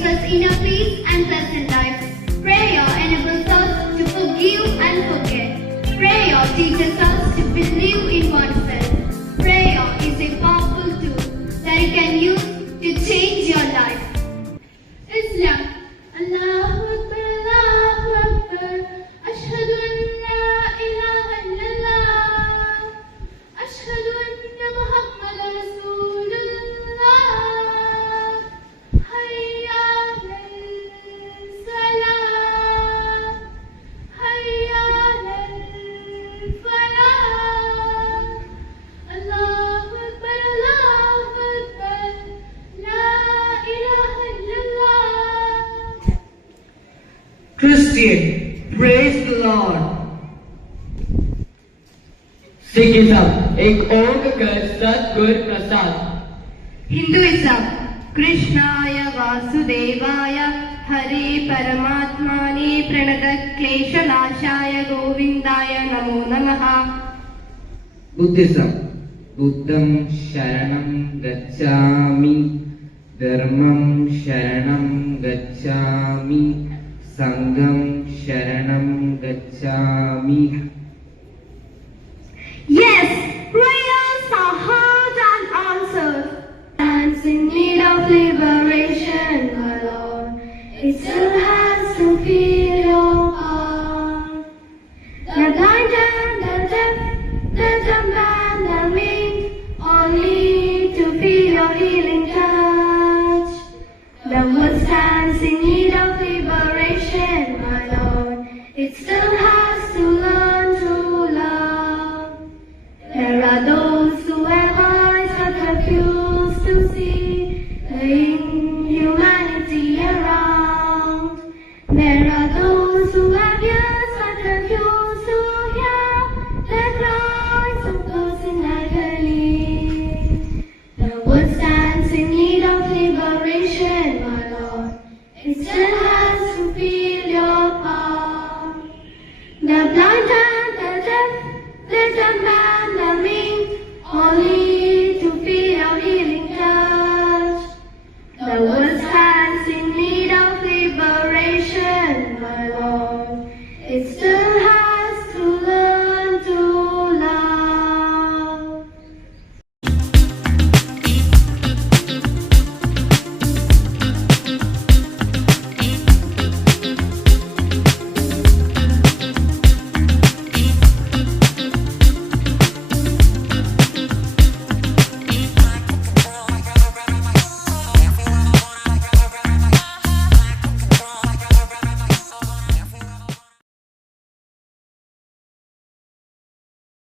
gives us inner peace and pleasant life. Prayer enables us to forgive and forget. Prayer teaches us to believe in oneself. Prayer is a powerful tool that you can use to change your life. Islam. Allahu Akbar, Allahu Akbar. Ashhadu an la ilaha illallah. Ashhadu anna Muhammadan Rasulullah. Hayya alal salah. Hayya alal falah. Allahu Akbar, Allahu Akbar. La ilaha illallah. Christian, praise the Lord. Sikhism, एक ओंग कर सतगुर प्रसाद. Hinduism, Krishnaya Vasudevaya Hari Paramatmani Pranadat Kleshanashaya Govindaya Namo Namaha. Buddhism, Buddham Sharanam Gacchami, Dharmam Sharanam Gacchami, Sangham Sharanam Gacchami. Yes, prayers are heard and answered. Stands in need of liberation, my Lord. It still has to feel your heart. The blind and the deaf, the dumb and the mute, all need to feel your healing touch. The world stands in need of liberation, my Lord. It still has to learn to love. There are those who have eyes but refuse to see the inhumanity around. There are those who have ears but refuse to hear the cries of those in agony. The world stands in need of liberation, my Lord. It still has to feel your power. The blind and the deaf, the dumb and the mute, all need